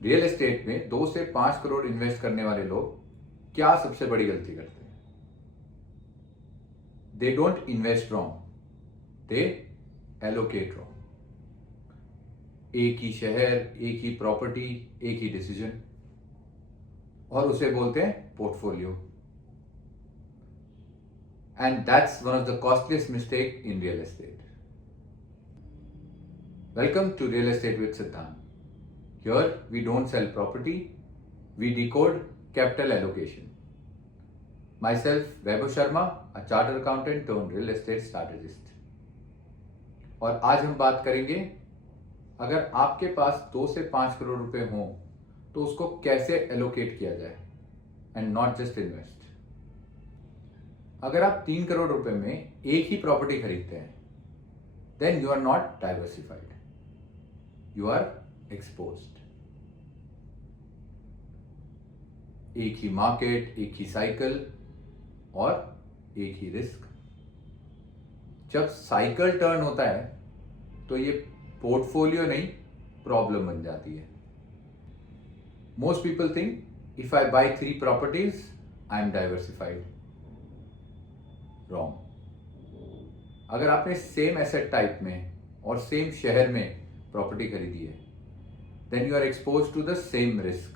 Real estate में 2 से 5 crore invest करने वाले लोग क्या सबसे बड़ी गलती करते हैं? They don't invest wrong, they allocate wrong. एक ही शहर, एक ही प्रॉपर्टी, एक ही डिसीजन, और उसे बोलते हैं portfolio. And that's one of the costliest mistake in real estate. Welcome to real estate with Siddhant. Here we don't sell property, we decode capital allocation. Myself, Vaibhav Sharma, a chartered accountant turned real estate strategist. और आज हम बात करेंगे, अगर आपके पास 2 से 5 करोड़ रुपए हों तो उसको कैसे एलोकेट किया जाए एंड नॉट जस्ट इन्वेस्ट। अगर आप 3 करोड़ रुपए में एक ही प्रॉपर्टी खरीदते हैं, then you are not diversified, you are exposed. एक ही मार्केट, एक ही साइकिल और एक ही रिस्क। जब साइकिल टर्न होता है तो ये पोर्टफोलियो नहीं, प्रॉब्लम बन जाती है। Most people think if I buy 3 properties I am diversified. Wrong. अगर आपने सेम एसेट टाइप में और सेम शहर में प्रॉपर्टी खरीदी है, then you are expose to the same risk.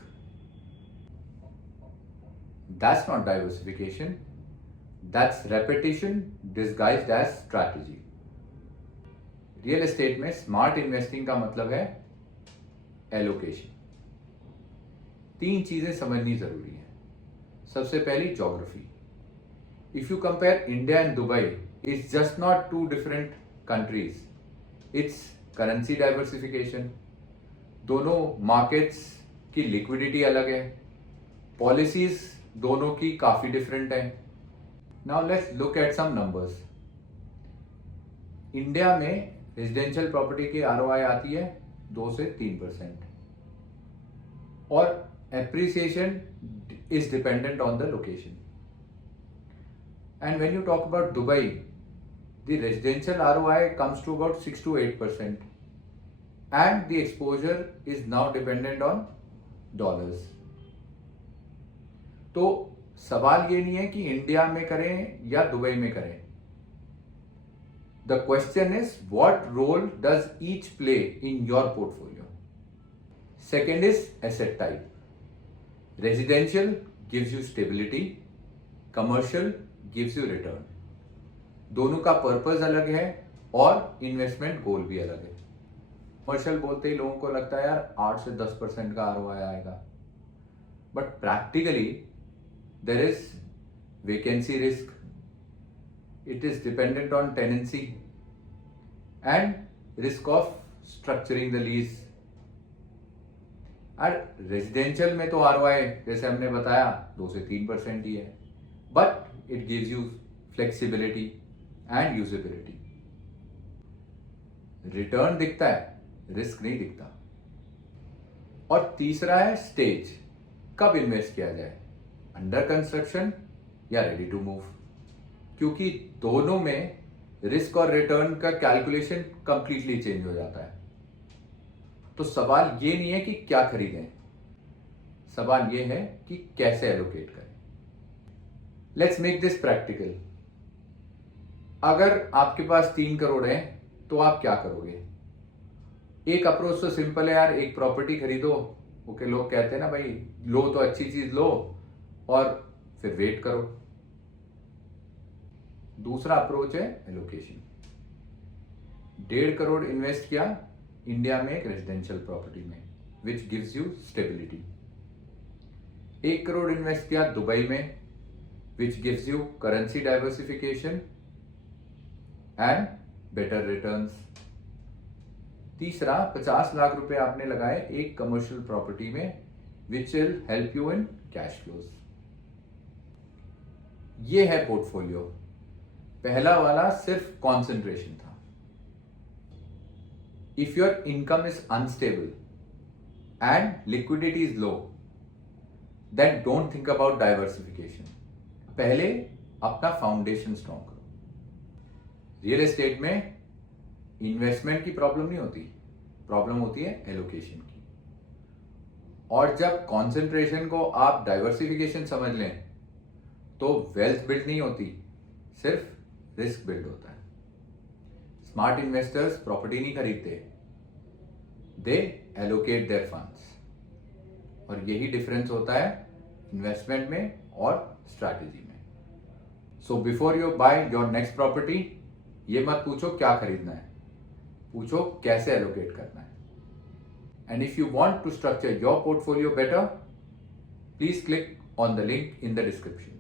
That's not diversification. That's repetition disguised as strategy. Real estate में smart investing का मतलब है एलोकेशन। 3 चीजें समझनी जरूरी है। सबसे पहली, geography. If you compare India and Dubai, it's just not 2 different countries, it's currency diversification. दोनों मार्केट्स की लिक्विडिटी अलग है, पॉलिसीज दोनों की काफी डिफरेंट है। Now let's look at some numbers. India में रेजिडेंशियल प्रॉपर्टी की आरओआई आती है 2 से 3%, और appreciation is dependent on the location. And when you talk about Dubai, the residential ROI comes to about 6 to 8%, and the exposure is now dependent on dollars. तो सवाल ये नहीं है कि इंडिया में करें या दुबई में करें। The question is what role does each play in your portfolio. Second is asset type. Residential gives you stability, commercial gives you return. दोनों का पर्पस अलग है और इन्वेस्टमेंट गोल भी अलग है। कमर्शियल बोलते ही लोगों को लगता है यार 8 से 10% का आरओआई आएगा, but practically there is vacancy risk, it is dependent on tenancy and risk of structuring the lease. और रेजिडेंशियल में तो आरओआई जैसे हमने बताया 2 से 3% ही है, but it gives you flexibility and usability. Return दिखता है, रिस्क नहीं दिखता। और तीसरा है स्टेज, कब इन्वेस्ट किया जाए, अंडर कंस्ट्रक्शन या रेडी टू मूव, क्योंकि दोनों में रिस्क और रिटर्न का कैलकुलेशन कंप्लीटली चेंज हो जाता है। तो सवाल ये नहीं है कि क्या खरीदें, सवाल ये है कि कैसे एलोकेट करें। Let's make this practical. अगर आपके पास 3 करोड़ है तो आप क्या करोगे? एक अप्रोच तो सिंपल है यार, एक प्रॉपर्टी खरीदो। ओके, लोग कहते हैं ना भाई, लो तो अच्छी चीज लो और फिर वेट करो। दूसरा अप्रोच है एलोकेशन। 1.5 करोड़ इन्वेस्ट किया इंडिया में एक रेजिडेंशियल प्रॉपर्टी में, which gives you stability. 1 crore invest किया दुबई में, which gives you currency diversification and better returns. तीसरा, 50 लाख रुपए आपने लगाए एक कमर्शियल प्रॉपर्टी में, which will help you in cash flows. ये है पोर्टफोलियो। पहला वाला सिर्फ कॉन्सेंट्रेशन था। If your income is unstable and liquidity is low, then don't think about diversification. पहले अपना फाउंडेशन स्ट्रॉन्ग करो। रियल एस्टेट में इन्वेस्टमेंट की प्रॉब्लम नहीं होती, प्रॉब्लम होती है एलोकेशन की। और जब कॉन्सेंट्रेशन को आप डाइवर्सिफिकेशन समझ लें तो वेल्थ बिल्ड नहीं होती, सिर्फ रिस्क बिल्ड होता है। स्मार्ट इन्वेस्टर्स प्रॉपर्टी नहीं खरीदते, दे एलोकेट देयर फंड्स, और यही डिफरेंस होता है इन्वेस्टमेंट में और स्ट्रैटेजी में। So before you by your next property, ये मत पूछो क्या खरीदना है, पूछो कैसे एलोकेट करना है। And if you want to structure your portfolio better, please click on the link in the description.